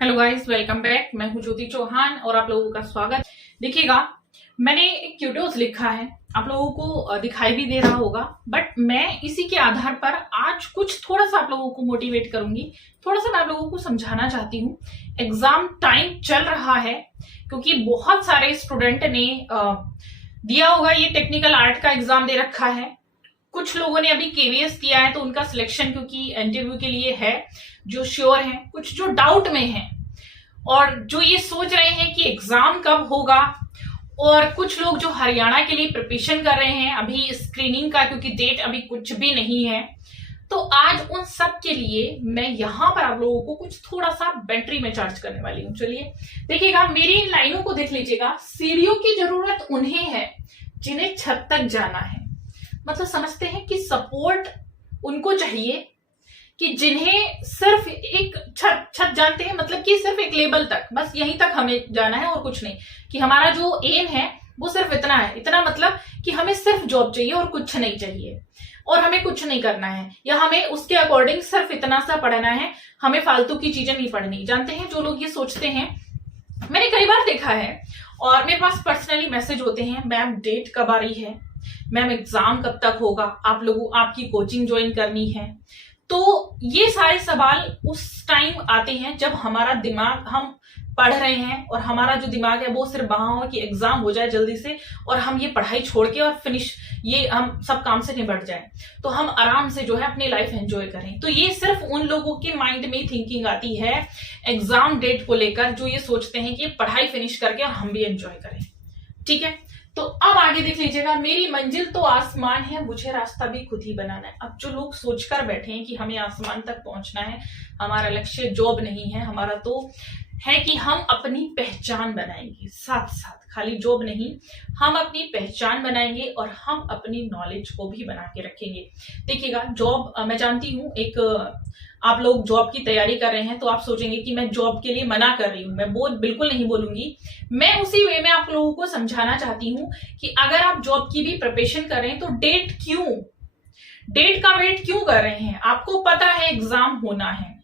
Hello guys, welcome back. मैं हूं ज्योति चौहान और आप लोगों का स्वागत। देखिएगा, मैंने एक क्यूटोस लिखा है, आप लोगों को दिखाई भी दे रहा होगा, बट मैं इसी के आधार पर आज कुछ थोड़ा सा आप लोगों को मोटिवेट करूंगी। थोड़ा सा मैं आप लोगों को समझाना चाहती हूँ। एग्जाम टाइम चल रहा है क्योंकि बहुत सारे स्टूडेंट ने दिया होगा, ये टेक्निकल आर्ट का एग्जाम दे रखा है। कुछ लोगों ने अभी केवीएस किया है तो उनका सिलेक्शन क्योंकि इंटरव्यू के लिए है, जो श्योर हैं, कुछ जो डाउट में हैं और जो ये सोच रहे हैं कि एग्जाम कब होगा, और कुछ लोग जो हरियाणा के लिए प्रिपरेशन कर रहे हैं अभी स्क्रीनिंग का, क्योंकि डेट अभी कुछ भी नहीं है। तो आज उन सब के लिए मैं यहां पर आप लोगों को कुछ थोड़ा सा बैटरी में चार्ज करने वाली हूं। चलिए देखिएगा, मेरी इन लाइनों को देख लीजिएगा। सीढ़ियों की जरूरत उन्हें है जिन्हें छत तक जाना है। मतलब समझते हैं कि सपोर्ट उनको चाहिए कि जिन्हें सिर्फ एक छत जानते हैं, मतलब कि सिर्फ एक लेवल तक, बस यहीं तक हमें जाना है और कुछ नहीं। कि हमारा जो एम है वो सिर्फ इतना है, इतना मतलब कि हमें सिर्फ जॉब चाहिए और कुछ नहीं चाहिए, और हमें कुछ नहीं करना है, या हमें उसके अकॉर्डिंग सिर्फ इतना सा पढ़ना है, हमें फालतू की चीजें नहीं पढ़नी। जानते हैं जो लोग ये सोचते हैं, मैंने कई बार देखा है और मेरे पास पर्सनली मैसेज होते हैं, मैम डेट कब आ रही है, मैम एग्जाम कब तक होगा, आप लोगों आपकी कोचिंग ज्वाइन करनी है। तो ये सारे सवाल उस टाइम आते हैं जब हमारा दिमाग, हम पढ़ रहे हैं और हमारा जो दिमाग है वो सिर्फ वहां हो कि एग्जाम हो जाए जल्दी से और हम ये पढ़ाई छोड़ के और फिनिश, ये हम सब काम से निपट जाए तो हम आराम से जो है अपनी लाइफ एंजॉय करें। तो ये सिर्फ उन लोगों के माइंड में थिंकिंग आती है एग्जाम डेट को लेकर, जो ये सोचते हैं कि पढ़ाई फिनिश करके और हम भी एंजॉय करें। ठीक है, तो अब आगे देख लीजिएगा। मेरी मंजिल तो आसमान है, मुझे रास्ता भी खुद ही बनाना है। अब जो लोग सोचकर बैठे हैं कि हमें आसमान तक पहुंचना है, हमारा लक्ष्य जॉब नहीं है, हमारा तो है कि हम अपनी पहचान बनाएंगे। साथ साथ खाली जॉब नहीं, हम अपनी पहचान बनाएंगे और हम अपनी नॉलेज को भी बना के रखेंगे। देखिएगा, जॉब मैं जानती हूँ, एक आप लोग जॉब की तैयारी कर रहे हैं तो आप सोचेंगे कि मैं जॉब के लिए मना कर रही हूँ। मैं बिल्कुल नहीं बोलूंगी। मैं उसी वे में आप लोगों को समझाना चाहती हूँ कि अगर आप जॉब की भी प्रिपरेशन कर रहे हैं तो डेट का वेट क्यों कर रहे हैं? आपको पता है एग्जाम होना है।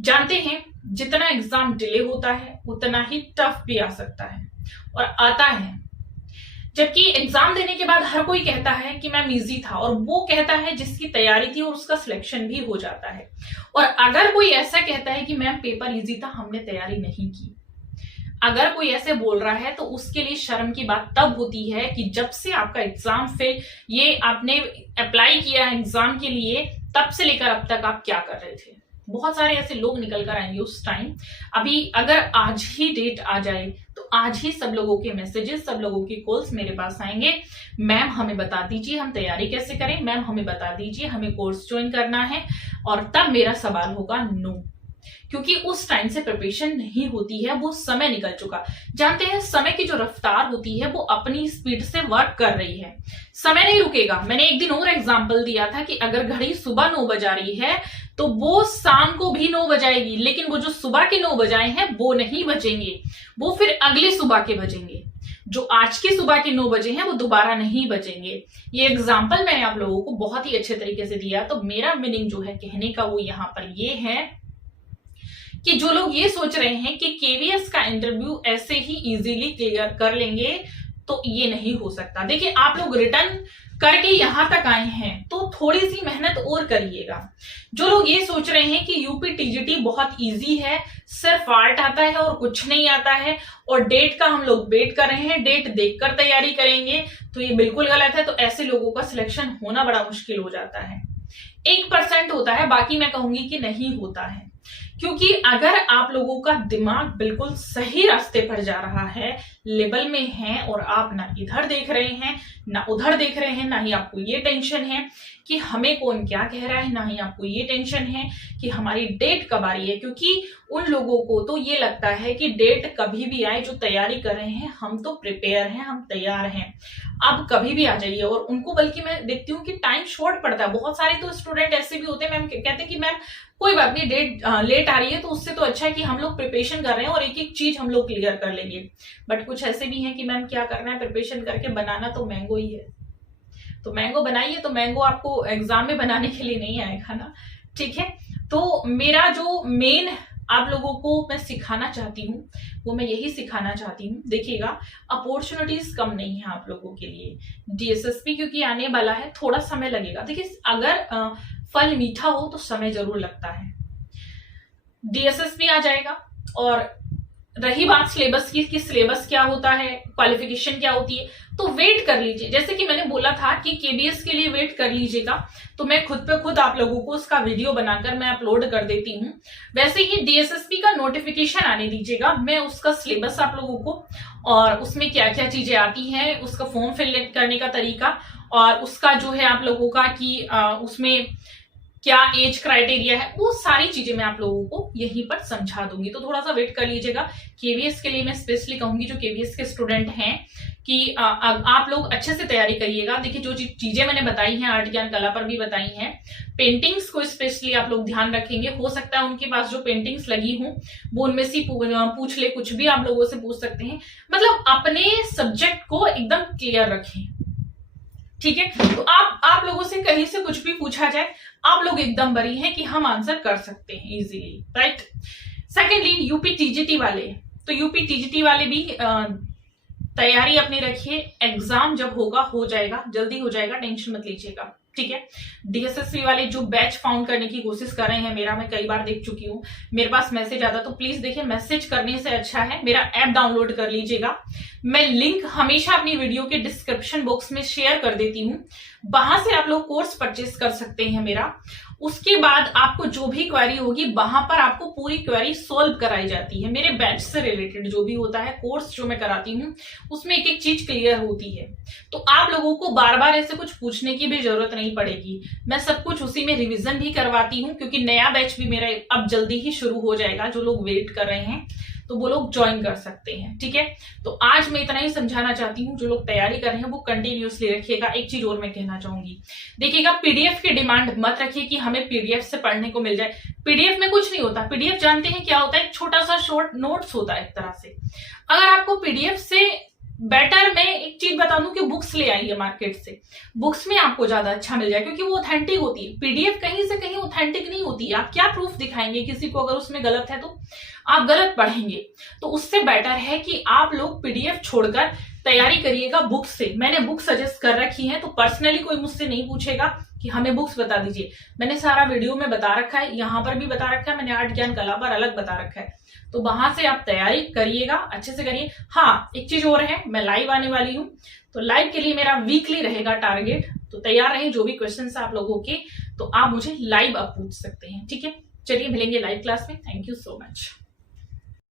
जानते हैं जितना एग्जाम डिले होता है उतना ही टफ भी आ सकता है और आता है। जबकि एग्जाम देने के बाद हर कोई कहता है कि मैम इजी था, और वो कहता है जिसकी तैयारी थी और उसका सिलेक्शन भी हो जाता है। और अगर कोई ऐसा कहता है कि मैम पेपर इजी था, हमने तैयारी नहीं की, अगर कोई ऐसे बोल रहा है तो उसके लिए शर्म की बात तब होती है कि जब से आपका एग्जाम फेल, ये आपने अप्लाई किया है एग्जाम के लिए, तब से लेकर अब तक आप क्या कर रहे थे। बहुत सारे ऐसे लोग निकल कर आएंगे उस टाइम। अभी अगर आज ही डेट आ जाए तो आज ही सब लोगों के मैसेजेस, सब लोगों के कॉल्स मेरे पास आएंगे, मैम हमें बता दीजिए हम तैयारी कैसे करें, मैम हमें बता दीजिए हमें कोर्स ज्वाइन करना है। और तब मेरा सवाल होगा नो, क्योंकि उस टाइम से प्रिपरेशन नहीं होती है, वो समय निकल चुका। जानते हैं समय की जो रफ्तार होती है वो अपनी स्पीड से वर्क कर रही है, समय नहीं रुकेगा। मैंने एक दिन और एग्जांपल दिया था कि अगर घड़ी सुबह 9 बजा रही है तो वो शाम को भी 9 बजाएगी, लेकिन वो जो सुबह के 9 बजाए हैं वो नहीं बजेंगे, वो फिर अगले सुबह के बजेंगे। जो आज के सुबह के 9 बजे हैं वो दोबारा नहीं बजेंगे। ये एग्जाम्पल मैंने आप लोगों को बहुत ही अच्छे तरीके से दिया। तो मेरा मीनिंग जो है कहने का वो यहाँ पर ये है कि जो लोग ये सोच रहे हैं कि केवीएस का इंटरव्यू ऐसे ही इजीली क्लियर कर लेंगे, तो ये नहीं हो सकता। देखिए, आप लोग रिटर्न करके यहां तक आए हैं तो थोड़ी सी मेहनत और करिएगा। जो लोग ये सोच रहे हैं कि यूपी टीजीटी बहुत इजी है, सिर्फ आर्ट आता है और कुछ नहीं आता है, और डेट का हम लोग वेट कर रहे हैं, डेट देखकर तैयारी करेंगे, तो ये बिल्कुल गलत है। तो ऐसे लोगों का सिलेक्शन होना बड़ा मुश्किल हो जाता है। 1% होता है, बाकी मैं कहूंगी कि नहीं होता है। क्योंकि अगर आप लोगों का दिमाग बिल्कुल सही रास्ते पर जा रहा है, लेवल में है, और आप ना इधर देख रहे हैं ना उधर देख रहे हैं, ना ही आपको ये टेंशन है कि हमें कौन क्या कह रहा है, ना ही आपको ये टेंशन है कि हमारी डेट कब आ रही है। क्योंकि उन लोगों को तो ये लगता है कि डेट कभी भी आए, जो तैयारी कर रहे हैं, हम तो प्रिपेयर हैं, हम तैयार हैं, अब कभी भी आ जाइए। और उनको बल्कि मैं देखती हूँ कि टाइम शॉर्ट पड़ता है। बहुत सारे तो स्टूडेंट ऐसे भी होते हैं, मैम कहते हैं कि मैम कोई बात नहीं, डेट लेट आ रही है तो उससे तो अच्छा है कि हम लोग प्रिपरेशन कर रहे हैं और एक एक चीज हम लोग क्लियर कर लेंगे। बट कुछ ऐसे भी हैं कि मैम क्या करना है, प्रिपरेशन करके बनाना तो मैंगो ही है, तो मैंगो बनाइए। तो मैंगो आपको एग्जाम में बनाने के लिए नहीं आएगा ना। ठीक है, तो मेरा जो मेन आप लोगों को मैं सिखाना चाहती हूँ वो मैं यही सिखाना चाहती हूँ। देखिएगा, अपॉर्चुनिटीज कम नहीं है आप लोगों के लिए। डीएसएसपी क्योंकि आने वाला है, थोड़ा समय लगेगा। देखिए, अगर फल मीठा हो तो समय जरूर लगता है। डीएसएसपी आ जाएगा। और रही बात सिलेबस की कि सिलेबस क्या होता है, क्वालिफिकेशन क्या होती है, तो वेट कर लीजिए। जैसे कि मैंने बोला था कि केबीएस के लिए वेट कर लीजिएगा, तो मैं खुद पे खुद आप लोगों को उसका वीडियो बनाकर मैं अपलोड कर देती हूँ। वैसे ही डीएसएसपी का नोटिफिकेशन आने दीजिएगा, मैं उसका सिलेबस आप लोगों को और उसमें क्या क्या चीजें आती हैं, उसका फॉर्म फिल करने का तरीका और उसका जो है आप लोगों का कि उसमें क्या एज क्राइटेरिया है, वो सारी चीजें मैं आप लोगों को यहीं पर समझा दूंगी। तो थोड़ा सा वेट कर लीजिएगा। केवीएस के लिए मैं स्पेशली कहूंगी जो केवीएस के स्टूडेंट हैं कि आप लोग अच्छे से तैयारी करिएगा। देखिए, जो चीजें मैंने बताई हैं, आर्ट ज्ञान कला पर भी बताई हैं, पेंटिंग्स को स्पेशली आप लोग ध्यान रखेंगे। हो सकता है उनके पास जो पेंटिंग्स लगी हूं वो उनमें से पूछ ले, कुछ भी आप लोगों से पूछ सकते हैं। मतलब अपने सब्जेक्ट को एकदम क्लियर रखें, ठीक है। तो आप लोगों से कहीं से कुछ भी पूछा जाए, आप लोग एकदम बरी हैं कि हम आंसर कर सकते हैं easily, right. Secondly, UP TGT वाले, तो यूपी टीजीटी वाले भी तैयारी अपनी रखिए। एग्जाम जब होगा हो जाएगा, जल्दी हो जाएगा, टेंशन मत लीजिएगा, ठीक है। डीएसएससी वाले जो बैच फाउंड करने की कोशिश कर रहे हैं, मेरा मैं कई बार देख चुकी हूँ, मेरे पास मैसेज आता, तो प्लीज देखिए, मैसेज करने से अच्छा है मेरा ऐप डाउनलोड कर लीजिएगा। मैं लिंक हमेशा अपनी वीडियो के डिस्क्रिप्शन बॉक्स में शेयर कर देती हूँ, वहां से आप लोग कोर्स परचेस कर सकते हैं मेरा। उसके बाद आपको जो भी क्वेरी होगी वहां पर आपको पूरी क्वेरी सोल्व कराई जाती है। मेरे बैच से रिलेटेड जो भी होता है, कोर्स जो मैं कराती हूँ उसमें एक एक चीज क्लियर होती है। तो आप लोगों को बार बार ऐसे कुछ पूछने की भी जरूरत नहीं पड़ेगी। मैं सब कुछ उसी में रिवीजन भी करवाती हूँ, क्योंकि नया बैच भी मेरा अब जल्दी ही शुरू हो जाएगा। जो लोग वेट कर रहे हैं तो वो लोग ज्वाइन कर सकते हैं, ठीक है। तो आज मैं इतना ही समझाना चाहती हूँ। जो लोग तैयारी कर रहे हैं वो कंटिन्यूअसली रखिएगा। एक चीज और मैं कहना चाहूंगी, देखिएगा, पीडीएफ की डिमांड मत रखिए कि हमें पीडीएफ से पढ़ने को मिल जाए। पीडीएफ में कुछ नहीं होता। पीडीएफ जानते हैं क्या होता है? एक छोटा सा शॉर्ट नोट्स होता है एक तरह से। अगर आपको पीडीएफ से बेटर, मैं एक चीज बता दूं कि बुक्स ले आइए मार्केट से। बुक्स में आपको ज्यादा अच्छा मिल जाए, क्योंकि वो ऑथेंटिक होती है। पीडीएफ कहीं से कहीं ऑथेंटिक नहीं होती है। आप क्या प्रूफ दिखाएंगे किसी को? अगर उसमें गलत है तो आप गलत पढ़ेंगे। तो उससे बेटर है कि आप लोग पीडीएफ छोड़कर तैयारी करिएगा बुक से। मैंने बुक सजेस्ट कर रखी है, तो पर्सनली कोई मुझसे नहीं पूछेगा कि हमें बुक्स बता दीजिए। मैंने सारा वीडियो में बता रखा है, यहाँ पर भी बता रखा है, मैंने आर्ट ज्ञान कला पर अलग बता रखा है। तो वहां से आप तैयारी करिएगा, अच्छे से करिए। हाँ, एक चीज और है, मैं लाइव आने वाली हूँ, तो लाइव के लिए मेरा वीकली रहेगा टारगेट। तो तैयार रहें। जो भी क्वेश्चन है आप लोगों के, तो आप मुझे लाइव अब पूछ सकते हैं, ठीक है। चलिए, मिलेंगे लाइव क्लास में। Thank you so much.